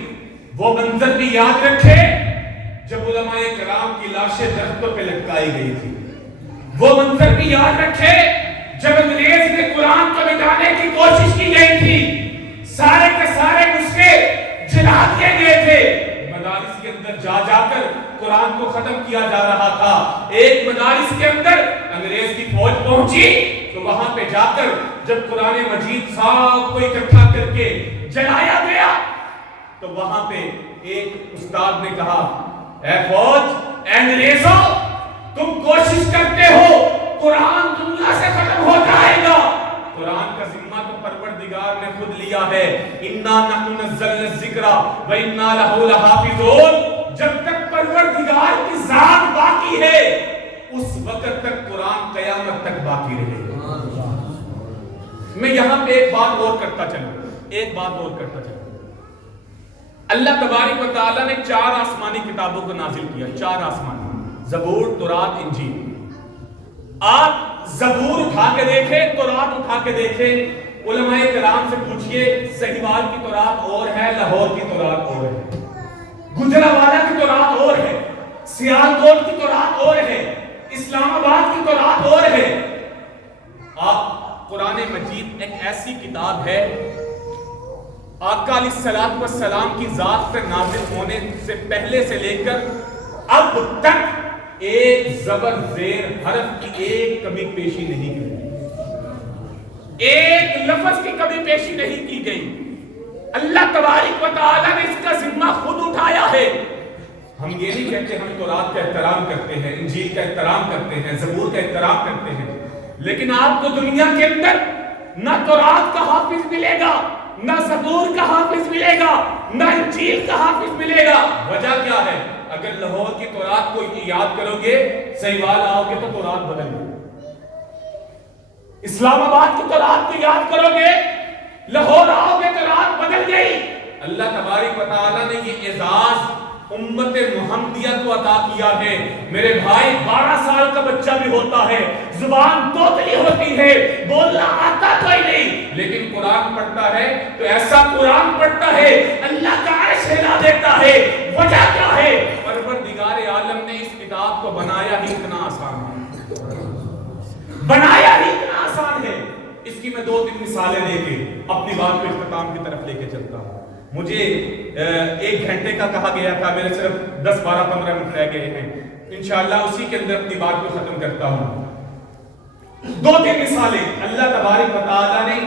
وہ منظر بھی یاد رکھے جب علماء کرام کی لاشیں درختوں پہ لٹکائی گئی تھی، وہ منظر بھی یاد رکھے جب انگریز نے قرآن کو مٹانے کی کوشش کی گئی تھی، سارے کے سارے نسخے جلا دیے گئے تھے، مدارس کے اندر جا جا کر قرآن کو ختم کیا جا رہا تھا۔ ایک مدارس کے اندر انگریز کی فوج پہنچی تو وہاں پہ جا کر جب قرآن مجید سب کو اکٹھا کر کے جلایا گیا تو وہاں پہ ایک استاد نے کہا، اے فوج، اے انگریزوں، تم کوشش کرتے ہو قرآن دنیا سے ختم ہو جائے گا، قرآن کا ذمہ تو پروردگار نے خود لیا ہے۔ اِنَّا نَحْنُ نَزَّلْنَا الذِّکْرَ وَإِنَّا لَهُ لَحَافِظُونَ۔ جب تک پروردگار کی ذات باقی ہے اس وقت تک قرآن قیامت تک باقی رہے گا۔ میں یہاں پہ ایک بات اور کرتا چلوں، اللہ تبارک و تعالیٰ نے 4 آسمانی کتابوں کو نازل کیا، 4 آسمانی، زبور، تورات، انجیل۔ آپ زبور اٹھا کے دیکھیں، تورات اٹھا کے دیکھیں، علماء کرام سے پوچھئے، سہیوال کی تورات اور ہے، لاہور کی تورات اور ہے، گجرانوالہ کی تورات اور ہے، سیالکوٹ کی تورات اور ہے، اسلام آباد کی تورات اور ہے۔ آپ قرآن مجید ایک ایسی کتاب ہے، آقا علیہ السلام کی ذات پر نازل ہونے سے پہلے سے لے کر اب تک ایک زبر زیر حرف کی ایک کمی پیشی نہیں کی گئی، ایک لفظ کی کمی پیشی نہیں کی گئی۔ اللہ تبارک و تعالیٰ نے اس کا ذمہ خود اٹھایا ہے۔ ہم یہ نہیں کہتے ہم تورات کا احترام کرتے ہیں، انجیل کا احترام کرتے ہیں، زبور کا احترام کرتے ہیں، لیکن آپ کو دنیا کے اندر نہ تورات کا حافظ ملے گا، نہ زبور کا حافظ ملے گا، نہ انجیل کا حافظ ملے گا۔ وجہ کیا ہے؟ اگر لاہور کی تورات کو یاد کرو گے، سہیوال آؤ گے تو تورات بدل گئی، اسلام آباد کی تورات کو یاد کرو گے، لاہور آؤ گے تورات بدل گئی۔ اللہ تبارک و تعالیٰ نے یہ اعزاز امت محمدیہ کو عطا کیا ہے۔ میرے بھائی، 12 سال کا بچہ بھی ہوتا ہے، زبان توتلی ہوتی ہے، بولنا آتا کوئی نہیں، لیکن قرآن پڑھتا ہے تو ایسا قرآن پڑھتا ہے اللہ کا عرش ہلا دیتا ہے۔ وجہ کیا ہے؟ پروردگار عالم نے اس کتاب کو بنایا ہی اتنا آسان ہے، بنایا ہی اتنا آسان ہے۔ اس کی میں 2-3 مثالیں دے کے اپنی بات کو اختتام کی طرف لے کے چلتا ہوں۔ مجھے 1 گھنٹے کا کہا گیا تھا، میرے صرف 10-12-15 منٹ رہ گئے ہیں، انشاءاللہ اسی کے اندر اپنی بات کو ختم کرتا ہوں۔ 2-3 مثالیں۔ اللہ تبارک و تعالیٰ نے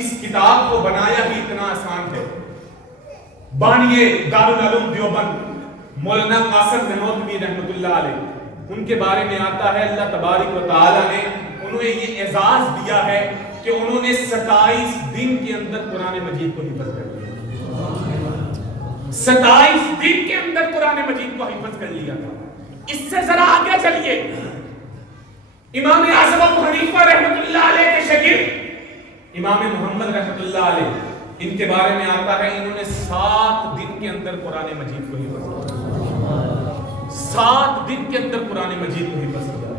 اس کتاب کو بنایا ہی اتنا آسان ہے۔ بانی دارالعلوم دیوبند مولانا قاسم نانوتوی رحمۃ اللہ علیہ، ان کے بارے میں آتا ہے اللہ تبارک و تعالیٰ نے انہیں یہ اعزاز دیا ہے کہ انہوں نے 27 دن کے اندر قرآن مجید کو حفظ کر لیا، 27 دن کے اندر قرآن مجید کو حفظ کر لیا تھا۔ اس سے ذرا آگے چلیے، امام اعظم ابو حنیفہ رحمۃ اللہ علیہ کے شاگرد امام محمد رحمۃ اللہ علیہ، ان کے بارے میں آتا ہے انہوں نے 7 دن کے اندر قرآن مجید کو حفظ کیا، 7 دن کے اندر قرآن مجید کو حفظ کیا۔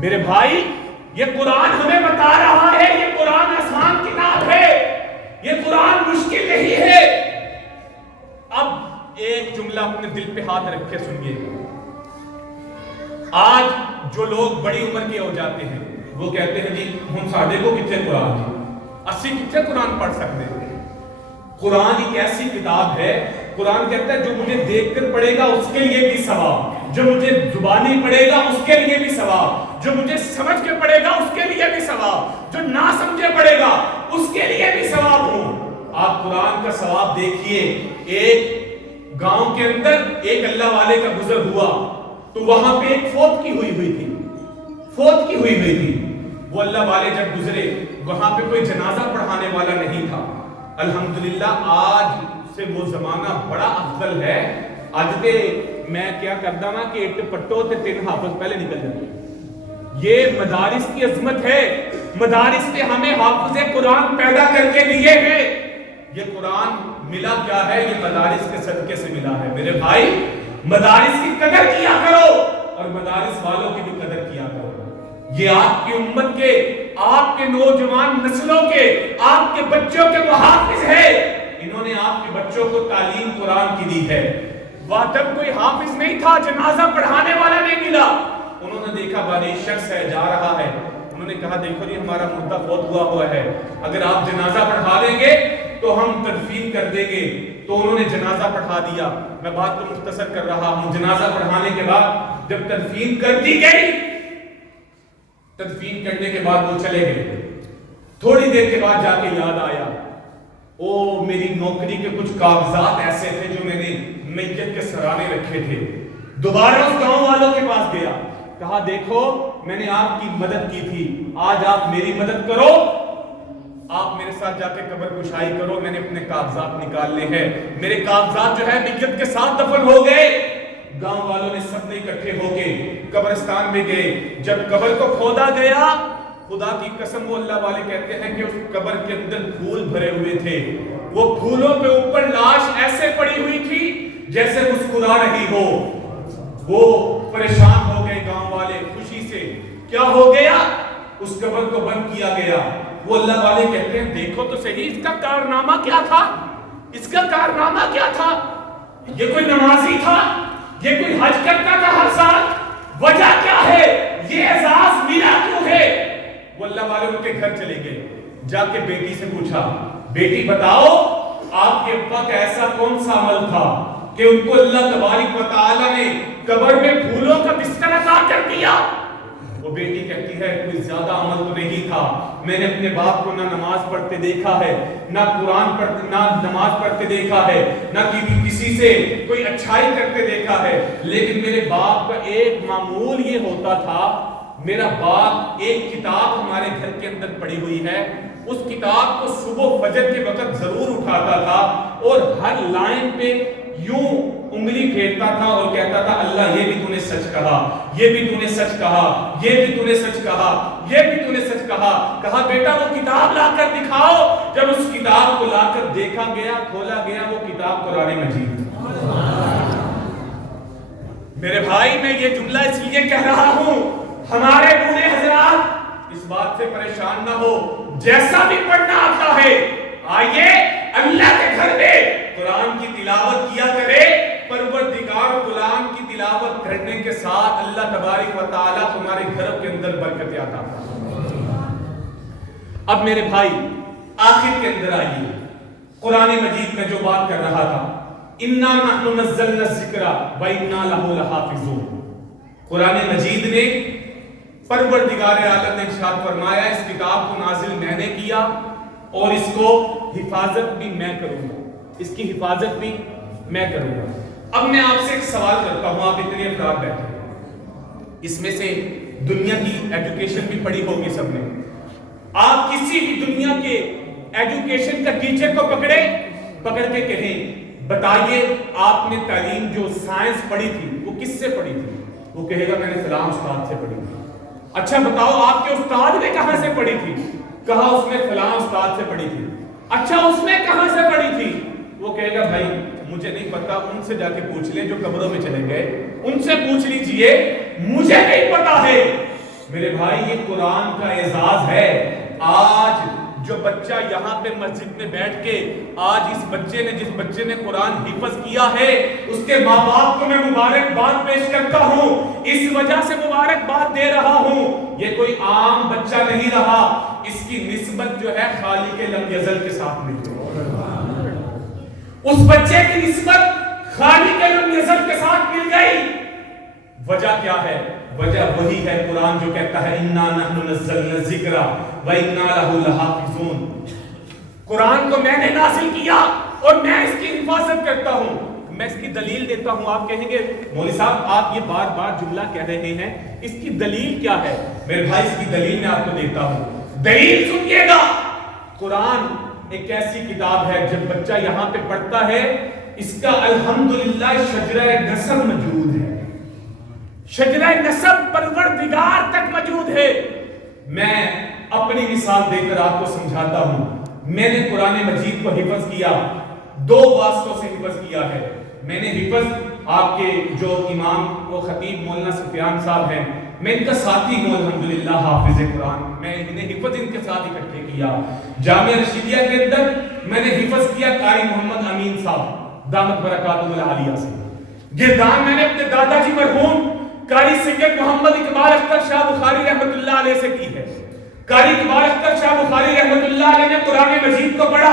میرے بھائی، یہ قرآن ہمیں بتا رہا ہے یہ قرآن آسان کتاب ہے، یہ قرآن مشکل نہیں ہے۔ اب ایک جملہ اپنے دل پہ ہاتھ رکھ کے سنیے۔ آج جو لوگ بڑی عمر کے ہو جاتے ہیں وہ کہتے ہیں جی ہم ساڑھے کو کتنے قرآن جی 80 کتنے قرآن پڑھ سکتے ہیں۔ قرآن ایک ایسی کتاب ہے، قرآن کہتا ہے جو مجھے دیکھ کر پڑھے گا اس کے لیے بھی ثواب، جو مجھے زبانی پڑھے گا اس کے لیے بھی ثواب، جو مجھے سمجھ کے پڑھے گا اس کے لیے بھی ثواب، جو نہ سمجھے پڑھے گا اس کے لیے بھی ثواب ہوں۔ آپ قرآن کا ثواب دیکھیے۔ ایک گاؤں کے اندر ایک اللہ والے کا گزر ہوا تو وہاں پہ ایک فوت کی ہوئی تھی۔ وہ اللہ والے جب گزرے وہاں پہ کوئی جنازہ پڑھانے والا نہیں تھا۔ الحمدللہ آج سے وہ زمانہ بڑا افضل ہے. اج تے میں کیا کردا وا کہ ایک پٹو تے 3 حافظ پہلے نکل جاتے. یہ مدارس کی عظمت ہے. مدارس نے ہمیں حافظ قرآن پیدا کر کے دیے ہیں. یہ قرآن ملا کیا ہے؟ یہ مدارس کے صدقے سے ملا ہے. میرے بھائی مدارس کی قدر کیا کرو اور مدارس والوں کی بھی قدر کیا کرو. یہ آپ کی امت کے، آپ کے نوجوان نسلوں کے، آپ کے بچوں کے محافظ ہیں. انہوں نے آپ کے بچوں کو تعلیم قرآن کی دی ہے. وہاں تک کوئی حافظ نہیں تھا، جنازہ پڑھانے والا نہیں ملا. انہوں نے دیکھا بڑی شخص ہے جا رہا ہے، انہوں نے کہا دیکھو جی ہمارا مردہ فوت ہوا ہے، اگر آپ جنازہ پڑھا دیں گے تو ہم تدفین کر دیں گے. تو انہوں نے جنازہ پڑھا دیا. میں بات کو مختصر کر رہا ہوں. جنازہ پڑھانے کے بعد جب تدفین کر دی گئی، تدفین کرنے کے بعد وہ چلے گئے. تھوڑی دیر کے بعد جا کے یاد آیا، او میری نوکری کے کچھ کاغذات ایسے تھے جو میں نے میت کے سرانے رکھے تھے. دوبارہ اس گاؤں والوں کے پاس گیا، کہا دیکھو میں نے آپ کی مدد کی تھی، آج آپ میری مدد کرو، آپ میرے ساتھ جا کے قبر کشائی کرو. میں نے اپنے کاغذات نکالنے ہیں. میرے کاغذات جو ہے میت کے ساتھ دفن ہو گئے. گاؤں والوں نے سب نے اکٹھے ہو کے قبرستان میں گئے. جب قبر کو کھودا گیا، خدا کی قسم وہ اللہ والے کہتے ہیں کہ اس قبر کے اندر پھول بھرے ہوئے تھے. وہ پھولوں کے اوپر لاش ایسے پڑی ہوئی تھی جیسے مسکرا رہی ہو. وہ پریشان ہو گئے گاؤں والے خوشی سے. کیا ہو گیا؟ اس قبر کو بند کیا گیا. وہ اللہ والے کہتے ہیں دیکھو تو صحیح اس کا کارنامہ کیا تھا، اس کا کارنامہ کیا تھا. یہ کوئی نمازی تھا، یہ کوئی حج کرتا تھا ہر سال، وجہ کیا ہے، یہ اعزاز ملا کیوں ہے. وہ اللہ والے ان کے گھر چلے گئے. جا کے بیٹی سے پوچھا، بیٹی بتاؤ آپ کے ابا کا ایسا کون سا عمل تھا کہ ان کو اللہ تبارک و تعالی نے قبر میں پھولوں کا بستر عطا کر دیا. وہ بیٹی کہتی ہے کوئی زیادہ عمل تو نہیں تھا. میں نے اپنے باپ کو نہ نماز پڑھتے دیکھا ہے، نہ قرآن پڑھتے، نہ نماز پڑھتے دیکھا ہے، نہ کسی سے کوئی اچھائی کرتے دیکھا ہے. لیکن میرے باپ کا ایک معمول یہ ہوتا تھا، میرا باپ ایک کتاب ہمارے گھر کے اندر پڑی ہوئی ہے، اس کتاب کو صبح فجر کے وقت ضرور اٹھاتا تھا اور ہر لائن پہ یوں انگلی پھیرتا تھا اور کہتا تھا اللہ یہ بھی تو نے سچ کہا، یہ بھی تو نے سچ کہا، یہ بھی تو نے سچ کہا، یہ بھی تو نے سچ کہا. کہا بیٹا وہ کتاب لا کر دکھاؤ. جب اس کتاب کو لا کر دیکھا گیا، کھولا گیا، وہ کتاب قرآن مجید. میرے بھائی میں یہ جملہ اس لیے کہہ رہا ہوں، ہمارے بوڑھے حضرات اس بات سے پریشان نہ ہو، جیسا بھی پڑھنا آتا ہے آئیے اللہ کے گھر میں قرآن کی تلاوت کیا کرے. پروردگار قرآن کی تلاوت کرنے کے ساتھ اللہ تبارک و تعالی تمہارے گھروں کے اندر برکت عطا فرمائے. اب میرے بھائی آخر کے اندر آئیے، قرآن مجید میں جو بات کر رہا تھا، اِنَّا نَحْنُ نَزَّلْنَا الذِّكْرَ وَإِنَّا لَهُ لَحَافِظُونَ. قرآن مجید نے پروردگار عالم نے ارشاد فرمایا اس کتاب کو نازل میں نے کیا اور اس کو حفاظت بھی میں کروں گا، اس کی حفاظت بھی میں کروں گا. اب میں آپ سے ایک سوال کرتا ہوں، آپ اتنے افراد بیٹھے ہیں، اس میں سے دنیا کی ایجوکیشن بھی پڑھی ہوگی سب نے. آپ کسی بھی دنیا کے ایجوکیشن کا ٹیچر کو پکڑ کے کہیں بتائیے آپ نے تعلیم جو سائنس پڑھی تھی وہ کس سے پڑھی تھی؟ وہ کہے گا میں نے فلاں استاد سے پڑھی تھی. اچھا بتاؤ آپ کے استاد نے کہاں سے پڑھی تھی؟ کہا اس نے فلاں استاد سے پڑھی تھی. اچھا اس نے کہاں سے پڑھی تھی؟ وہ کہے گا بھائی مجھے نہیں پتا، ان سے جا کے پوچھ لیں جو قبروں میں چلے گئے، ان سے پوچھ لیجئے، مجھے نہیں پتا ہے. میرے بھائی یہ قرآن کا اعزاز ہے. آج جو بچہ یہاں پہ مسجد میں بیٹھ کے آج جس بچے نے قرآن حفظ کیا ہے اس کے ماں باپ کو میں مبارکباد پیش کرتا ہوں، اس وجہ سے مبارکباد دے رہا ہوں. یہ کوئی عام بچہ نہیں رہا، اس کی نسبت جو ہے خالق لم یزل کے ساتھ مل گئی. اس بچے کی نسبت خالق لم یزل کے ساتھ مل گئی. وجہ کیا ہے؟ وجہ وہی ہے قرآن جو کہتا ہے اِنَّا نَحْنُ نَزَّلْنَا الذِّكْرَ وَإِنَّا لَهُ لَحَافِظُونَ. قرآن کو میں نے نازل کیا اور میں اس کی حفاظت کرتا ہوں. میں اس کی دلیل دیتا ہوں. آپ کہیں گے مولوی صاحب آپ یہ بار بار جملہ کہہ رہے ہیں، اس کی دلیل کیا ہے؟ میرے بھائی اس کی دلیل میں آپ کو دیتا ہوں. دلیل سنیے گا. قرآن ایک ایسی کتاب ہے جب بچہ یہاں پہ پڑھتا ہے اس کا الحمدللہ شجرہ نسب موجود ہے، شجرہ نسب پروردگار تک موجود ہے۔ میں اپنی مثال دے کر آپ کو سمجھاتا ہوں، میں نے قرآن مجید کو حفظ کیا، 2 واسطوں سے حفظ کیا ہے۔ میں نے حفظ آپ کے جو امام و خطیب مولانا سفیان صاحب ہیں، میں ان کا ساتھی ہوں الحمدللہ حافظ قرآن، میں انہیں حفظ ان کے ساتھ اکٹھے کیا۔ جامعہ رشیدیہ کے اندر میں نے حفظ کیا قاری محمد امین صاحب دامت برکاتہ العالیہ سے۔ گردان میں نے اپنے دادا جی مرحوم قاری سید محمد اقبال اختر شاہ بخاری رحمۃ اللہ علیہ سے کی ہے۔ قاری اقبال اختر شاہ بخاری رحمۃ اللہ علیہ نے قرآن مجید کو پڑھا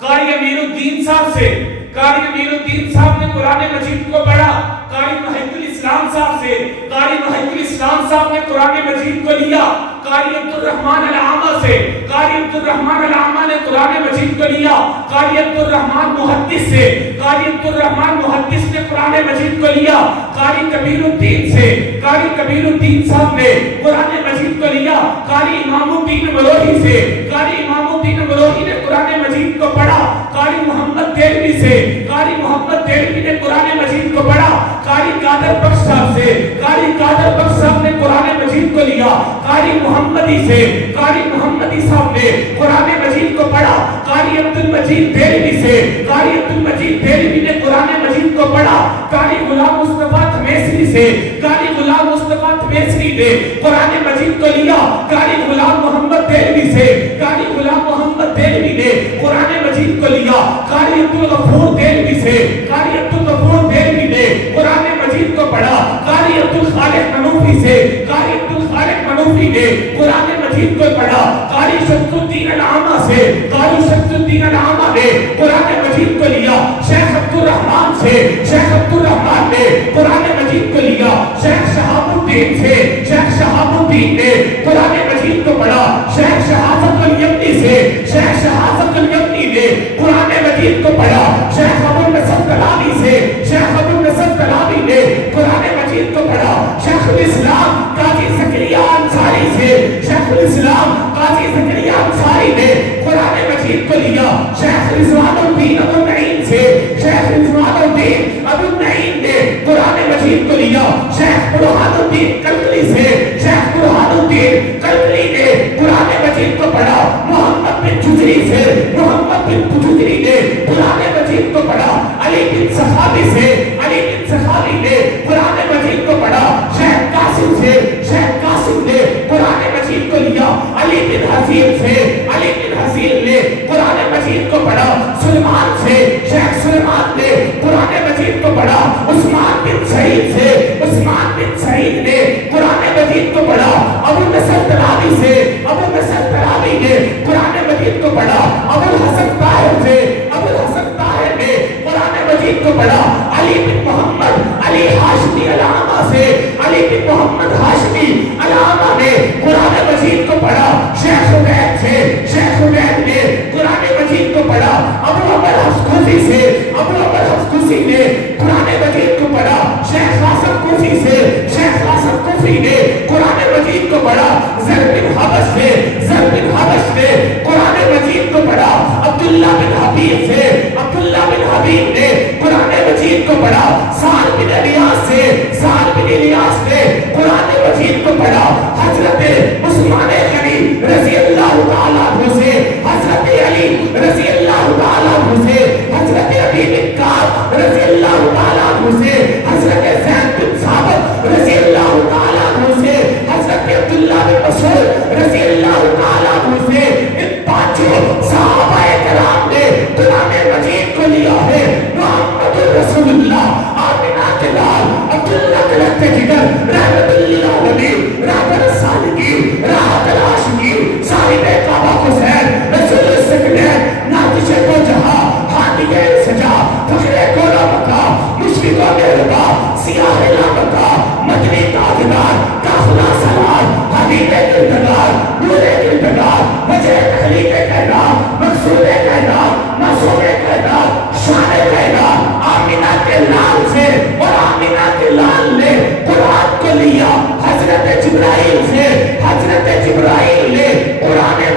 قاری امیر الدین صاحب سے، قاری امیر الدین صاحب نے قرآن مجید کو پڑھا قاری محی الاسلام صاحب سے، قاری محی الاسلام صاحب نے قرآن مجید کو لیا قاری عبد الرحمن العامہ سے، قاری عبد الرحمن العامہ نے قرآن مجید کو لیا قاری عبد الرحمن محدث سے، قاری عبد الرحمن محدث نے قرآن مجید کو لیا قاری کبیر الدین سے، قاری کبیر الدین صاحب نے قرآن مجید کو لیا قاری امام الدین مروحی سے، قاری امام الدین مروحی نے قرآن مجید کو پڑھا قاری محمد دہلوی سے، قاری محمد دہلوی نے قرآن مجید کو پڑھا قاری قادر بخش صاحب سے، قاری قادر بخش صاحب نے قرآن مجید کو لیا قاری محمدی سے، قاری محمدی صاحب نے قرآن مجید کو پڑھا قاری عبد المجید دہلوی سے، قاری عبد المجید دہلوی نے قرآن مجید کو پڑھا قاری غلام مصطفیٰ تھمیسری سے، قاری غلام مصطفیٰ تھمیسری نے قرآن مجید کو لیا قاری غلام محمد دہلوی سے، قاری غلام محمد دہلوی نے قرآن مجید کو لیا قاری عبدالغفور دہلوی سے، قاری عبدالغفور دہلوی نے قرآن مجید کو پڑھا قاری عبدالخالق منوفی سے، قاری عبدالخالق منوفی نے قرآن مجید کو پڑھا قاری شمس الدین العامہ سے، قاری شمس الدین العامہ نے قرآن مجید کو لیا شیخ عبد الرحمن سے، شیخ عبد الرحمن نے قرآن مجید کو لیا شیخ شہاب الدین سے، شیخ شہاب الدین نے قرآن مجید کو پڑھا شیخ شہادت الیمنی سے، شیخ شہادت الیمنی نے قرآن مجید کو پڑھا شیخ ابو النصر طلاوی سے، شیخ ابو النصر طلاوی نے قرآن مجید کو پڑھا شیخ الاسلام قاضی زکریا انصاری سے، شیخ الاسلام قاضی زکریا انصاری نے قرآن مجید کو لیا شیخ رضوان الدین ابو النعیم سے، شیخ رضوان الدین ابو النعیم نے قرآن مجید کو لیا شیخ برہان الدین کلکلی سے، شیخ برہان الدین کلکلی نے قرآن مجید کو پڑھا محمد بن جزری سے، محمد بن جزری نے قرآن مجید کو پڑھا علی بن صحابی سے، علی بن صحابی نے قرآن مجید کو پڑھا شیخ قاسم سے، شیخ قاسم نے قرآن مجید کو لیا علی بن حسین سے، علی بن حسین نے قرآن مجید کو پڑھا سلمان سے، شیخ سلمان نے قرآن مجید کو پڑھا عثمان بن سعید سے، عثمان بن سعید نے قرآن مجید کو پڑھا ابو النصر طلاوی سے، ابو النصر طلاوی نے قرآن مجید کو پڑھا ابو الحسن طاہر سے، ابو الحسن طاہر نے قرآن مجید کو پڑھا علی بن محمد علی ہاشمی علامہ سے، علی بن محمد ہاشمی علامہ نے قرآن مجید کو پڑھا شیخ عبید سے، شیخ عبید نے قرآن مجید کو پڑھا ابو عمر حفصی سے، ابو عمر حفصی نے قرآن مجید کو پڑھا شیخ قاسم کوفی سے، شیخ قاسم کوفی نے قرآن مجید کو پڑھا زر بن حبش سے، زر بن حبش نے قرآن مجید کو پڑھا عبداللہ بن حبیب سے، عبداللہ بن حبیب نے قرآن مجید کو پڑھا سعد بن الیاس سے، سعد بن الیاس نے قرآن مجید کو پڑھا حضرت عثمان غنی رضی اللہ تعالیٰ عنہ سے، حضرت علی رضی اللہ تعالیٰ عنہ سے، حضرت ابی بن کعب رضی اللہ تعالیٰ عنہ سے، حضرت زید بن ثابت رضی اللہ تعالیٰ عنہ سے، حضرت عبداللہ بن مسعود رضی اللہ تعالیٰ عنہ سے، ان 5 صحابہ کرام نے قرآن مجید کو لیا ہے محمد رسول اللہ آمینہ کے لال عبداللہ کے لگتے جگر رحمت اللہ نبی رحمت السالکی راحت العاشقی صاحب کعبہ حسین رسول السکلین ناتش کو جہاں حامی سجا فخر کولا مکہ مشفق و مہربا سیاہ لامکہ مدنی تاجدار کافلہ سلار حبیب دلدگار نور دلدگار وجہ تخلیق کائنات مقصود کائنات معصوم کائنات شان کائنات آمینہ کے لال سے اور آمینہ کے لال نے قرآن کو لیا حضرت جبرائیل سے، حضرت جبرائیل نے قرآن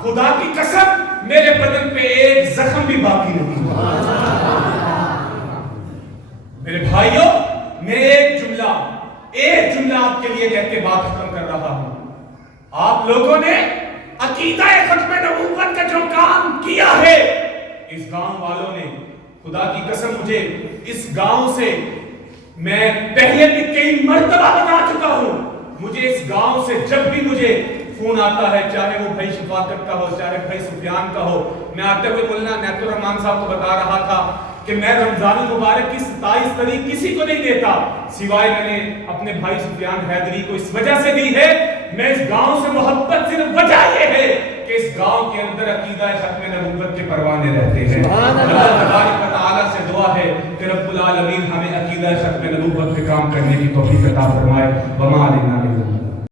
خدا کی قسم میرے بدن پہ ایک زخم بھی باقی نہیں ہوا۔ میرے بھائیوں، میں ایک جملہ آپ کے لیے کہہ کے بات ختم کر رہا ہوں۔ آپ لوگوں نے عقیدہ ختم نبوت کا جو کام کیا ہے، اس گاؤں والوں نے، خدا کی قسم مجھے اس گاؤں سے میں پہلے بھی کئی مرتبہ بتا چکا ہوں، مجھے اس گاؤں سے جب بھی مجھے فون آتا ہے، چاہے وہ بھائی شفاقت کا ہو، چاہے بھائی سفیان کا ہو، میں آتے ہوئے مولانا نیت الرحمان صاحب کو بتا رہا تھا کہ میں رمضان المبارک کی 27 تاریخ کسی کو نہیں دیتا، سوائے میں نے اپنے بھائی سفیان حیدری کو اس وجہ سے دی ہے۔ میں اس گاؤں سے محبت صرف وجہ یہ ہے کہ اس گاؤں کے اندر عقیدہ ختم نبوت کے پروانے رہتے ہیں۔ اللہ تبارک و تعالیٰ سے دعا ہے کہ رب العالمین ہمیں عقیدہ ختم نبوت پہ کام کرنے کی توفیق عطا فرمائے۔ وما علینا الا